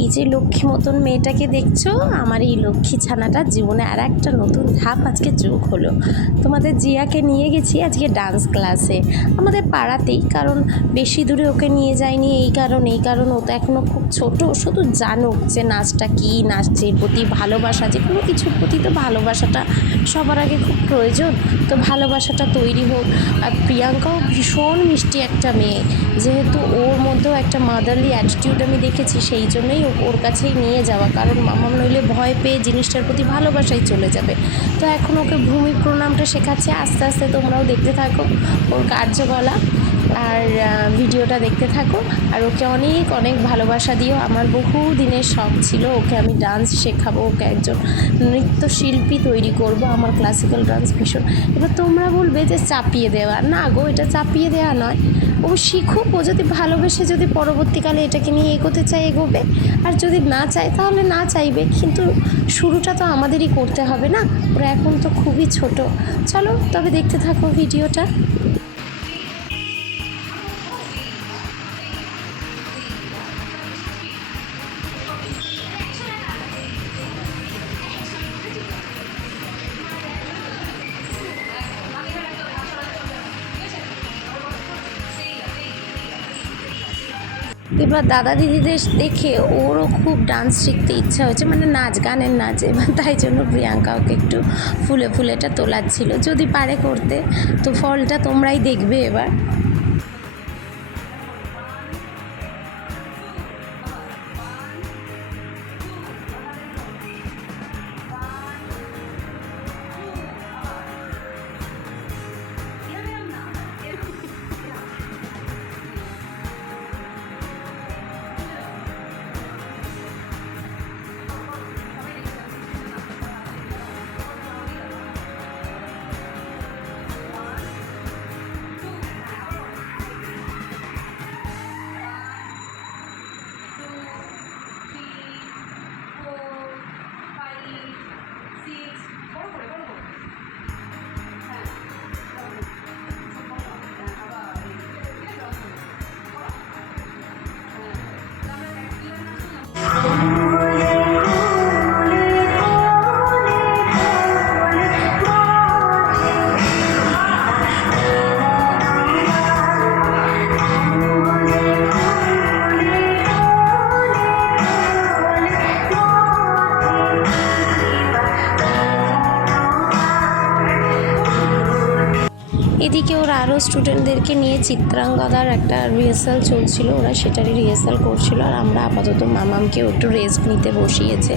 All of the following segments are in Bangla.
এই যে লক্ষ্মী মতন মেয়েটাকে দেখছো, আমার এই লক্ষ্মী ছানাটার জীবনে আর একটা নতুন ধাপ আজকে যোগ হলো। তোমাদের জিয়াকে নিয়ে গেছি আজকে ডান্স ক্লাসে আমাদের পাড়াতেই, কারণ বেশি দূরে ওকে নিয়ে যায়নি এই কারণ ও তো এখনও খুব ছোটো, শুধু জানুক যে নাচটা কী, নাচের প্রতি ভালোবাসা, যে কোনো কিছুর প্রতি তো ভালোবাসাটা সবার আগে খুব প্রয়োজন, তো ভালোবাসাটা তৈরি হোক। আর প্রিয়াঙ্কাও ভীষণ মিষ্টি একটা মেয়ে, যেহেতু ওর মধ্যেও একটা মাদারলি অ্যাটিটিউড আমি দেখেছি, সেই জন্যই ওর কাছেই নিয়ে যাওয়া, কারণ মামাম নইলে ভয় পেয়ে জিনিসটার প্রতি ভালোবাসাই চলে যাবে। তো এখন ওকে ভূমি প্রণামটা শেখাচ্ছে, আস্তে আস্তে তোমরাও দেখতে থাকো ওর কার্যকলাপ আর ভিডিওটা দেখতে থাকো, আর ওকে অনেক অনেক ভালোবাসা দিও। আমার বহু দিনের শখ ছিল ওকে আমি ডান্স শেখাবো, ওকে একজন নৃত্যশিল্পী তৈরি করব, আমার ক্লাসিক্যাল ডান্স ভীষণ। এবার তোমরা বলবে যে চাপিয়ে দেওয়া, না গো, এটা চাপিয়ে দেওয়া নয়, ও শিখুক, ও যদি ভালোবেসে যদি পরবর্তীকালে এটাকে নিয়ে এগোতে চায় এগোবে, আর যদি না চায় তাহলে না চাইবে, কিন্তু শুরুটা তো আমাদেরই করতে হবে না, ওরা এখন তো খুবই ছোট। চলো তবে দেখতে থাকো ভিডিওটা। এবার দাদা দিদিদের দেখে ওরও খুব ডান্স শিখতে ইচ্ছা হয়েছে, মানে নাচ, গানের নাচ। এবার তাই জন্য প্রিয়াঙ্কা ওকে একটু ফুলে ফুলেটা তোলাচ্ছিল, যদি পারে করতে, তো ফলটা তোমরাই দেখবে এবার। এদিকে ওরা আরও স্টুডেন্টদেরকে নিয়ে চিত্রাঙ্গদার একটা রিহার্সাল চলছিল, ওরা সেটারই রিহার্সাল করছিল, আর আমরা আপাতত মামামকেও একটু রেস্ট নিতে বসিয়েছে।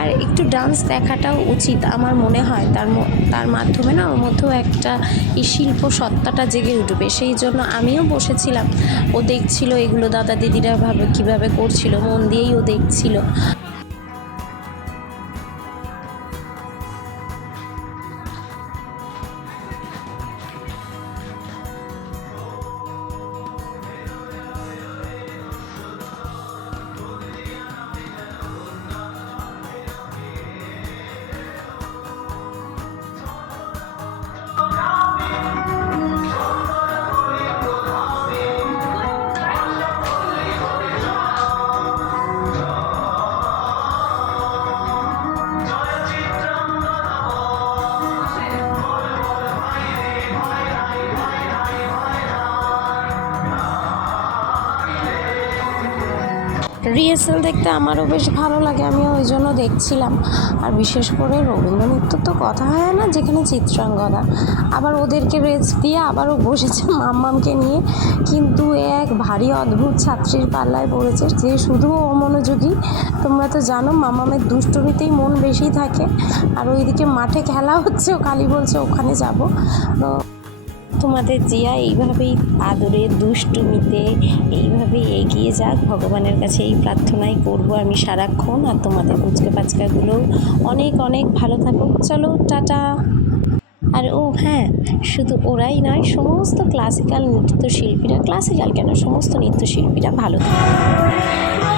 আর একটু ডান্স দেখাটাও উচিত আমার মনে হয়, তার মাধ্যমে না ওর মধ্যেও একটা এই শিল্প সত্তাটা জেগে উঠবে, সেই জন্য আমিও বসেছিলাম। ও দেখছিল এগুলো দাদা দিদিরা কীভাবে করছিল, মন দিয়েই ও দেখছিল। রিহার্সাল দেখতে আমারও বেশ ভালো লাগে, আমিও ওই জন্য দেখছিলাম। আর বিশেষ করে রবীন্দ্রনৃত্যর তো কথা হয় না, যেখানে চিত্রাঙ্গদা, আবার ওদেরকে রেস্ট দিয়ে আবারও বসেছে মাম্মামকে নিয়ে, কিন্তু এক ভারী অদ্ভুত ছাত্রীর পাল্লায় পড়েছে, যে শুধু অমনোযোগী। তোমরা তো জানো মাম্মামের দুষ্টুমিতেই মন বেশি থাকে, আর ওইদিকে মাঠে খেলা হচ্ছে, ও খালি বলছে ওখানে যাব। তো তোমাদের জিয়া এইভাবেই আদরে দুষ্টুমিতে এইভাবেই এগিয়ে যাক, ভগবানের কাছে এই প্রার্থনাই করব আমি সারাক্ষণ। আর তোমাদের পুচকে পাচকাগুলো অনেক অনেক ভালো থাকুক। চলো টাটা। আর ও হ্যাঁ, শুধু ওরাই নয়, সমস্ত ক্লাসিক্যাল নৃত্যশিল্পীরা, ক্লাসিক্যাল কেন, সমস্ত নৃত্যশিল্পীরা ভালো থাকে।